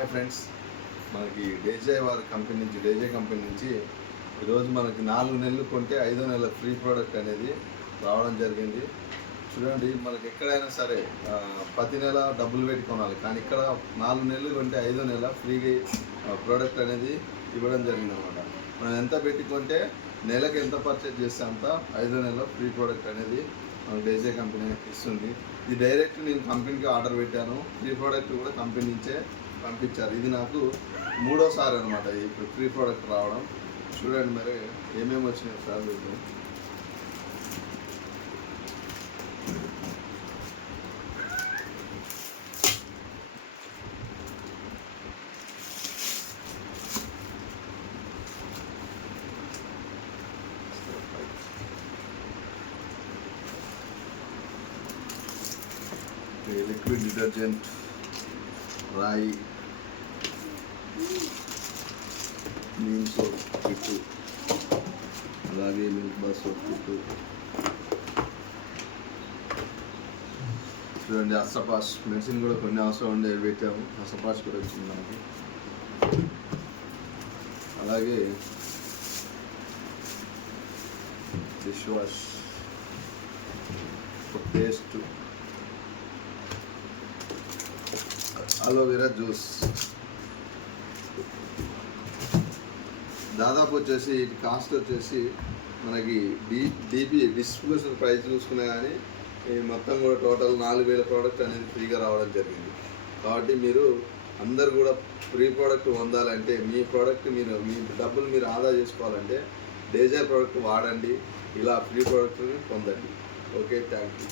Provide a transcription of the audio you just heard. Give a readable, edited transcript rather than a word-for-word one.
Hi friends, మనకి డేజే company నుంచి ఈరోజు మనకి 4 నెలలు కొంటే 5వ నెల ఫ్రీ ప్రోడక్ట్ అనేది రావడం జరిగింది. చూడండి, మనకి ఎక్కడైనా సరే ప్రతి నెల డబ్బులు పెట్టి కొనాలి, కానీ ఇక్కడ 4 నెలలు కొంటే 5వ నెల ఫ్రీగా ప్రోడక్ట్ అనేది ఇవ్వడం జరిగింది అనమాట. మనం ఎంత పెట్టి కొంటే నెలకు ఎంత పర్చేజ్ చేస్తే అంత 5వ నెల ఫ్రీ ప్రోడక్ట్ అనేది మనకు డేజే కంపెనీ ఇస్తుంది. ఇది డైరెక్ట్ నేను కంపెనీకి ఆర్డర్ పెట్టాను, ఫ్రీ ప్రోడక్ట్ కూడా కంపెనీ నుంచే పంపించారు. ఇది నాకు 3వసారి అనమాట ఇప్పుడు ఫ్రీ ప్రోడక్ట్ రావడం. చూడండి మరి ఏమేమి వచ్చినాయి సార్ మీకు. లిక్విడ్ డిటర్జెంట్, రాయి, నీమ్ సోప్ కిట్టు, అలాగే మిల్క్ బార్ సోప్ కిట్టు. చూడండి, అసపాష్ మెడిసిన్ కూడా కొన్ని అవసరం ఉండే పెట్టాము. అసపాష్ కూడా వచ్చింది మనకి. అలాగే dish wash, paste, aloe vera juice. దాదాపు వచ్చేసి కాస్ట్ వచ్చేసి మనకి డిస్ట్రిబ్యూషన్ ప్రైస్ చూసుకున్నా కానీ మొత్తం కూడా టోటల్ 4000 ప్రోడక్ట్ అనేది ఫ్రీగా రావడం జరిగింది. కాబట్టి మీరు అందరు కూడా ఫ్రీ ప్రోడక్ట్ పొందాలంటే, మీ డబ్బులు మీరు ఆదా చేసుకోవాలంటే డేజే ప్రోడక్ట్ వాడండి, ఇలా ఫ్రీ ప్రోడక్ట్ని పొందండి. Okay, thank you.